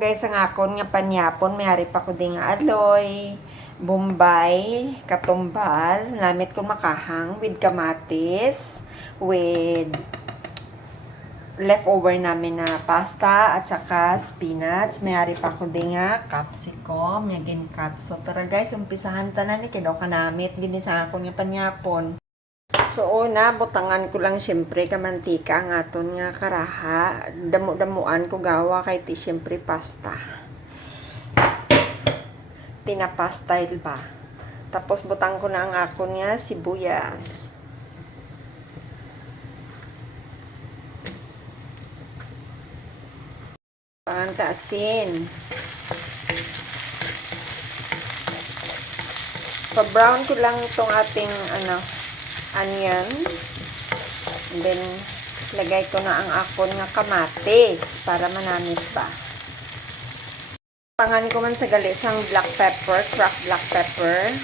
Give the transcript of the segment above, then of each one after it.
Guys, ang akon nga panyapon, may hari pa ko din nga aloy, bombay, katumbal, namit ko makahang with kamatis, with leftover namin na pasta at saka spinach. May hari pa ko din nga capsicum, may ginkatso. Tara guys, umpisahan tanan ni kidaw ka namit din sa akon nga panyapon. So una, butangan ko lang syempre kamantika ang aton nga karaha. Damo-damuan ko gawa kay ti syempre pasta. Tinapa style ba. Tapos butang ko na ang akon nga sibuyas. Pangan ka asin. Pa-brown ko lang itong ating onion. And then, lagay ko na ang akon nga kamatis para manamit ba. Pangan ko man sa galisang black pepper, cracked black pepper.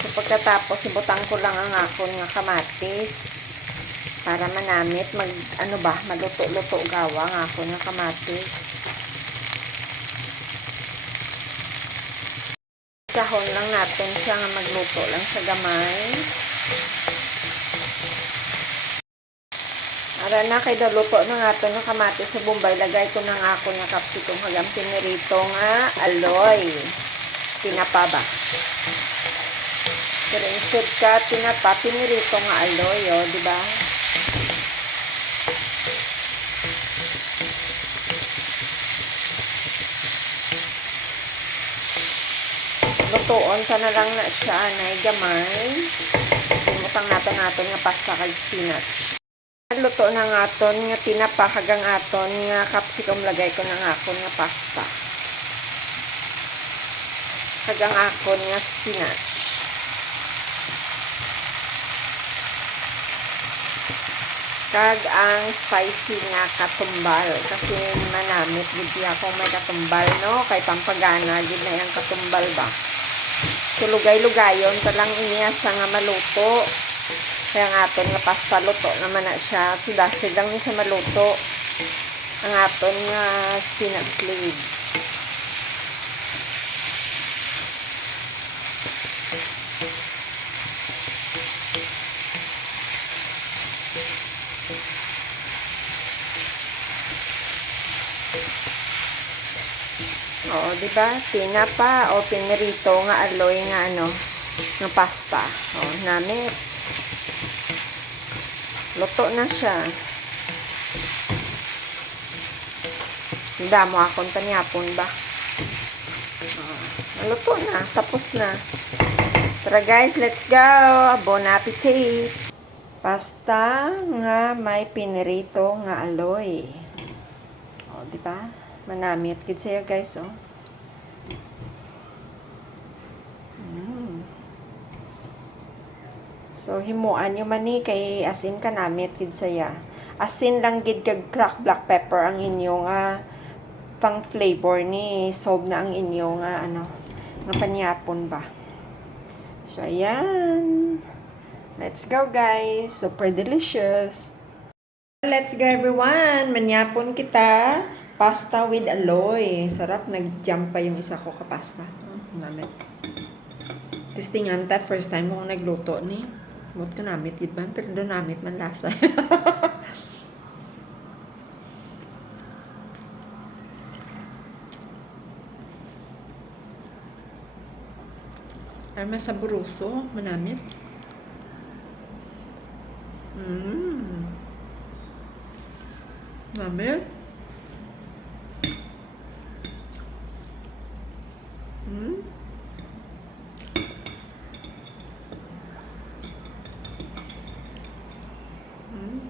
So, pagkatapos, ibutang ko lang ang akon nga kamatis para manamit. Maluto-luto gawa ang akon nga kamatis. Sahon lang natin siya nga magluto lang sa gamay. Ara na kay daluto na nga ito ng kamatis sa bombay. Lagay ko ng ako nga capsicum hanggang pinirito nga aloy. Tinapa ba? Pero instead ka tinapa, pinirito nga aloy, oh, di ba? Lutoon sa na lang na siya na gamay. Imutang natin nga pasta kay spinach. Luto na nga aton nga tinapa hagang aton nga capsicum lagay ko na nga akon nga pasta. Hagang akon nga spinach. Kag ang spicy nga katumbal kasi manamit gid akong may katumbal no kay pampagana gid na yang katumbal ba. So lugay-lugayon ta lang iniya sa nga maluto. Kaya ang aton nga pasta luto naman na siya. So dasid lang ni sa maluto ang aton nga spinach leaves. Oo, di ba? Tinapa o pinirito nga aloy nga nga pasta. Oh, namit. Luto na siya. Damo akong tanyapon ba? Luto na. Tapos na. Tara guys, let's go. Bon appetit. Pasta nga may pinirito nga aloy. O, di ba? Manamit gid siya guys, oh. So, himuan nyo man ni kay asin ka namit gid saya. Asin lang gid kag cracked black pepper ang inyo nga pang flavor ni sob na ang inyo nga nga panyapon ba. So, ayan. Let's go guys. Super delicious. Let's go everyone. Manyapon kita. Pasta with aloy. Sarap. Nag-jump pa yung isa ko kapasta. Namit. Testingan ta. First time akong nagluto ni. Mot ka namit, gid ba? Pero doon namit man lasa. Ay, masaburuso. Manamit. Namit.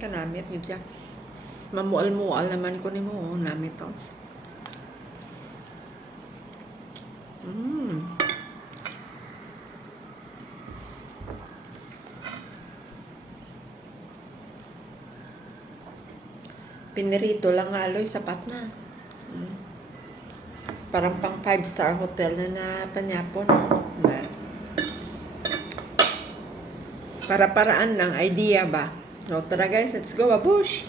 Kanamit yun siya. Mamual-mual naman ko ni mo. Namit to. Pinirito lang nga aloy. Sapat na. Parang pang 5-star hotel na panyapon. Para-paraan lang. Idea ba? So, tara guys, let's go, babush!